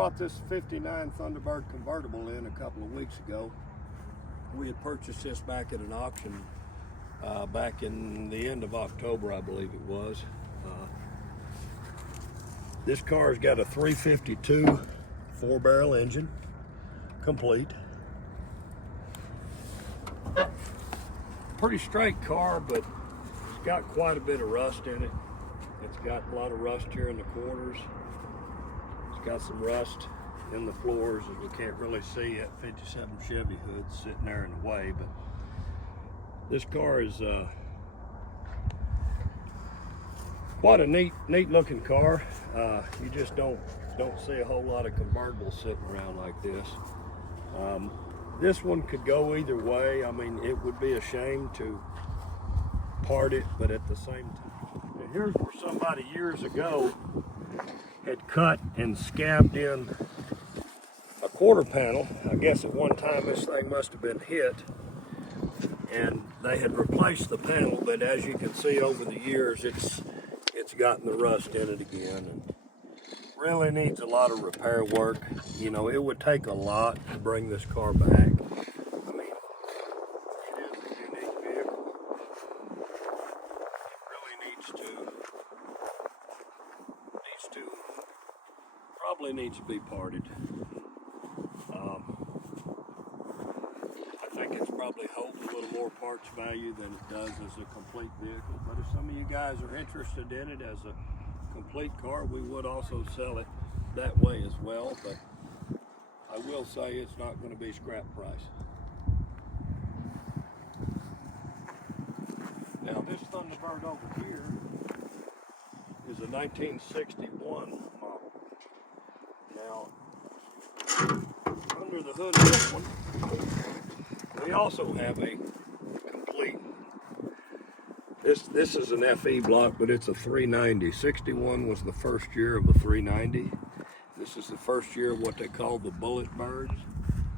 brought this 59 Thunderbird convertible in a couple of weeks ago. We had purchased this back at an auction back in the end of October, I believe it was. This car's got a 352 4-barrel engine, complete. Pretty straight car, but it's got quite a bit of rust in it. It's got a lot of rust here in the corners. It's got some rust in the floors, as we can't really see that 57 Chevy hood sitting there in the way. But this car is quite a neat looking car. You just don't see a whole lot of convertibles sitting around like this. This one could go either way. I mean, it would be a shame to part it, but at the same time, now here's where somebody years ago had cut and scabbed in a quarter panel. I guess at one time this thing must have been hit, and they had replaced the panel, but as you can see over the years, it's gotten the rust in it again, and really needs a lot of repair work. You know, it would take a lot to bring this car back. I mean, it is a unique vehicle. It really probably needs to be parted. I think it's probably holds a little more parts value than it does as a complete vehicle. But if some of you guys are interested in it as a complete car, we would also sell it that way as well. But I will say it's not going to be scrap price. Now this Thunderbird over here is a 1961 model. Now, under the hood of this one, we also have a complete, this is an FE block, but it's a 390. 61 was the first year of the 390. This is the first year of what they call the bullet birds.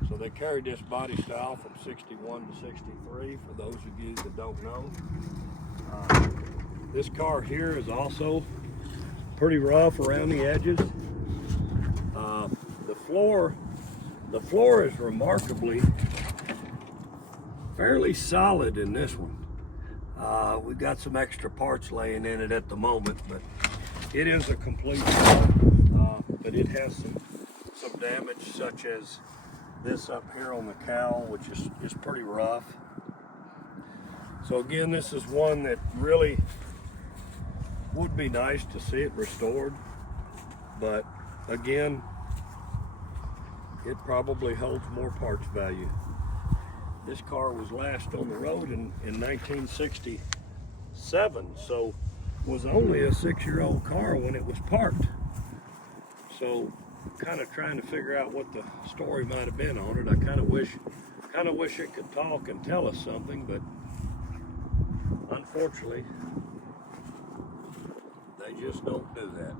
So they carried this body style from 61 to 63, for those of you that don't know. This car here is also pretty rough around the edges. The floor is remarkably fairly solid in this one. We've got some extra parts laying in it at the moment, but it is a complete car. But it has some damage, such as this up here on the cowl, which is pretty rough. So again, this is one that really would be nice to see it restored, but again, it probably holds more parts value. This car was last on the road in 1967, so was only a 6-year-old car when it was parked. So kind of trying to figure out what the story might have been on it. I kind of wish it could talk and tell us something, but unfortunately, they just don't do that.